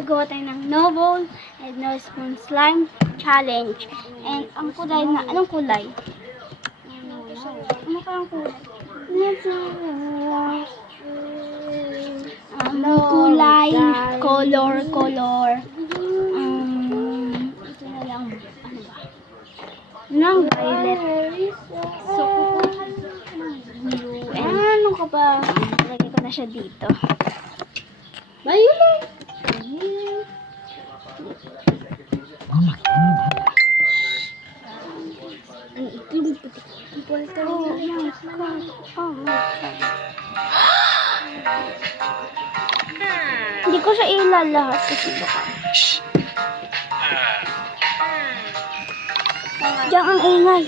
Gagawa tayo ng no bowl and no spoon slime challenge. And ang kulay na, anong kulay? Ano kayang kulay? Kulay, color. Ito na lang, ano ba? Nang violet. So, kukuha ng blue. And ano ka ba? Lagay ko na siya dito. Violet! Hindi ko siya ilalahat kasi baka. Diyan ang ingay.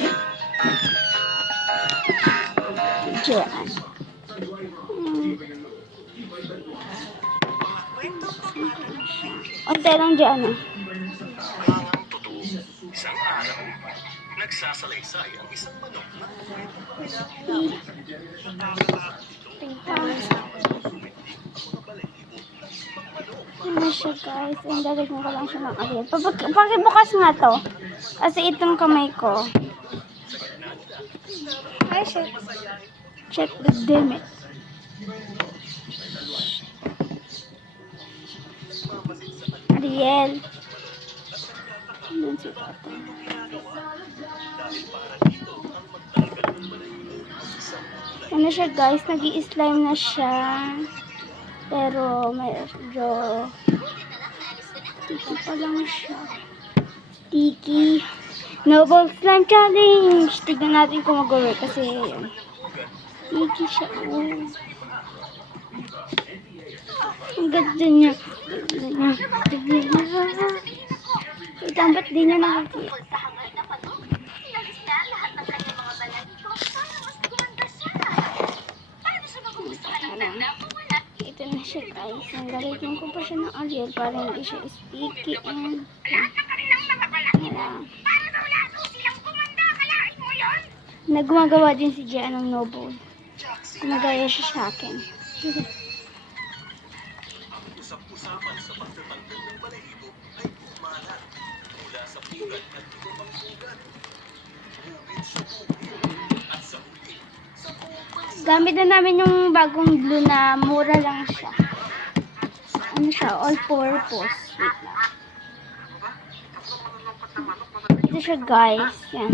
Diyan. Unti lang diyan. Hangang totoo, isang araw, nagsasalaysay ang isang manok na ano siya guys, ang lalagyan ko lang siya ng alien. Pakibukas nga to. Kasi itong kamay ko. Hi, check the limit. Ariel. Doon si Tata. Ano siya guys, nag-i-slime na siya. Pero medyo sticky pa lang siya. Sticky. Noble slime challenge. Tignan natin kung mag-work kasi yun. Sticky siya. Oh. Ang ganda niya. Ito, ba't di niya nakakita? Ito na siya guys. Nagalitin ko pa siya ng Ariel para hindi siya sticky and nagumagawa din si Gian ng noble. Gumagaya siya sa akin. usap-usapan sa pagtatanggal ng balahibo ay kumana mula sa pugat at iba pang pugat. Bukid sa bukid at sa huli sa buong bansa. Gamit na namin yung bagong blue na mura lang siya. Ano siya? All-purpose. Wait lang. Ito siya guys. Yan.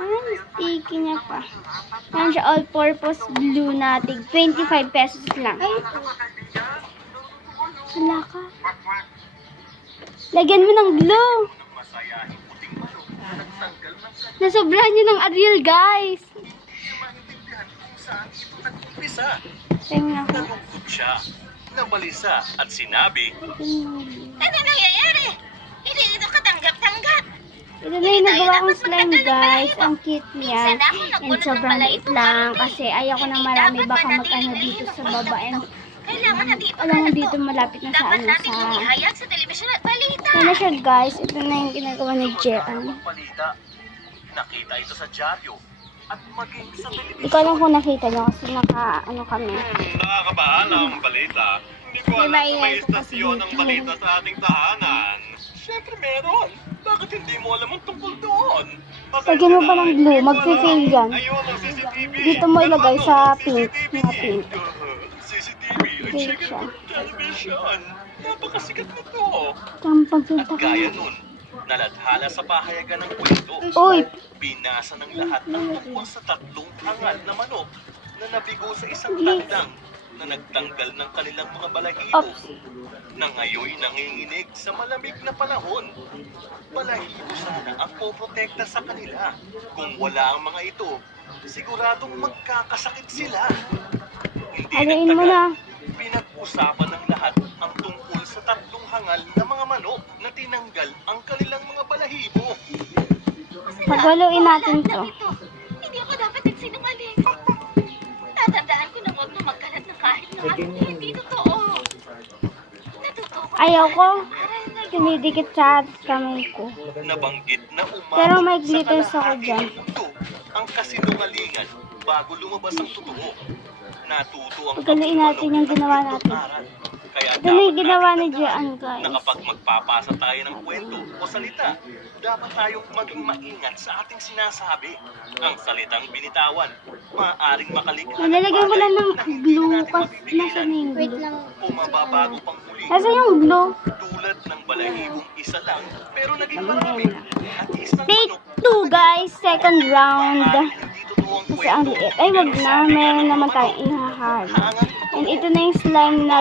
Ay, sticky niya pa. Yan siya all-purpose blue na tig 25 pesos lang. Ay. Wala ka. Lagyan mo ng glue. Masayahin puting manok na nagtanggal ng kanyang Nasobrahan niyo ng Ariel guys. hindi niya maintindihan kung saan ito nag-umpisa. Tingnan ko. Nalungkot siya, nabalisa at sinabi, Ano nangyayari? Hindi ito katanggap-tanggap. Ito na yung nagawa kong slime guys. Ang cute niya. And sobrang liit lang. Kasi ayaw ko na marami baka mag-ano dito sa baba. And Kailangan na dito alam mo dito malapit na sa dapat ano natin sa... inihayag sa telebisyon at balita. Ito na siya guys. Ito na yung ginagawa ni Jean. ang balita. Nakita ito sa dyaryo at maging sa Hindi telebisyon. ko alam kung nakita nyo kasi ano kami. Nakakabahala ang balita. Hindi ko alam kung may istasyon ng balita sa ating tahanan. Siyempre meron. Bakit hindi mo alam ang tungkol doon? Lagyan mo pa ng glue. Mag-fail yan. Ayun ang CCTV. Dito mo ilagay Ano? sa pink. CCTV. Mga pink. CCTV. Ang Pink sikat siya. ng television. Napakasikat nito. Kang pagpunta At ka gaya na. nun, naladhala sa pahayagan ng kwento. Uy! Binasa ng lahat ang tungkol sa tatlong hangal na manok na nabigo sa isang tandang na nagtanggal ng kanilang mga balahibo Oops. na ngayon nanginginig sa malamig na panahon. Balahibo sana ang poprotekta sa kanila. Kung wala ang mga ito, siguradong magkakasakit sila. Hindi Haluin mo na. pinag-usapan ng lahat ang tungkol sa tatlong hangal na mga manok na tinanggal ang kanilang mga balahibo. Paghaluin natin to. Hindi ako dapat nagsinungaling. Tatandaan ko na huwag na magkalat ng kahit na ano hindi totoo. Natutuwa. Ayaw ko. Dumidikit sa kamay ko. Nabanggit na umabot Pero may sa glitters ako kalahating dyan. mundo ang kasinungalingan bago lumabas ang totoo. Natuto ang Pagaluin natin yung ginawa natin. aral Kaya Ito na yung dapat ginawa natin ni tandaan Gian, guys. na kapag magpapasa tayo ng kwento o salita, dapat tayong maging maingat sa ating sinasabi. Ang salitang binitawan, maaaring makalikha ng Nalalagyan ko lang ng bagay na hindi glue na natin kasi mapipigilan nasa na yung Wait glue. lang. o mababago pang muli. Nasa yung glue. Tulad ng balahibong isa lang pero naging marami at isang Take manok 2 guys, second round. maaaring hindi totoong Kasi ang kwento, liit. Ay, wag pero na. sabi nga Meron ng naman mga tayong manok, ihahalo. hangang And ito na yung slime na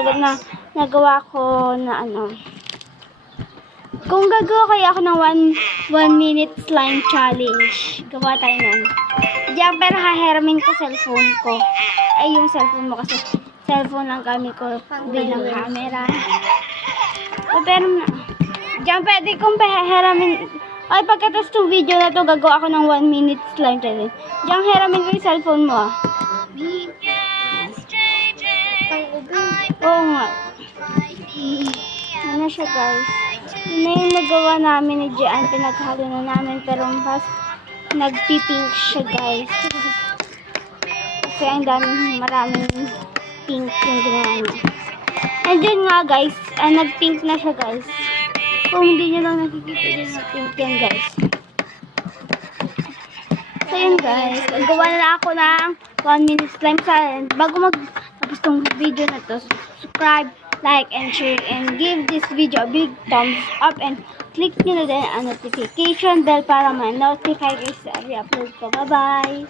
nagawa ko na ano. Kung gagawa kaya ako ng 1 minute slime challenge, gawa tayo nun. Diyan, pero haheramin ko cellphone ko. Ay, yung cellphone mo kasi cellphone lang gamit ko bilang camera. O, pero diyan, pwede kong haheramin. Ay, pagkatapos ng video na to, gagawa ako ng 1 minute slime challenge. Diyan, heramin ko yung cellphone mo. Yes, JJ, Oo nga. Ano siya guys? Yun na yung nagawa namin ni Gian. Pinaghalo na namin pero mas nagpipink siya guys. Kasi ang maraming pink yung ginawa niya. And yun nga guys, nagpink na siya guys. Kung hindi nyo lang nakikita din na pink yan guys. So yun guys, gawa na ako ng 1 minute slime challenge. Bago tapos tong video na to, subscribe, like, and share, and give this video a big thumbs up, and click nyo na din ang notification bell para ma-notify kayo sa every upload ko. Bye-bye!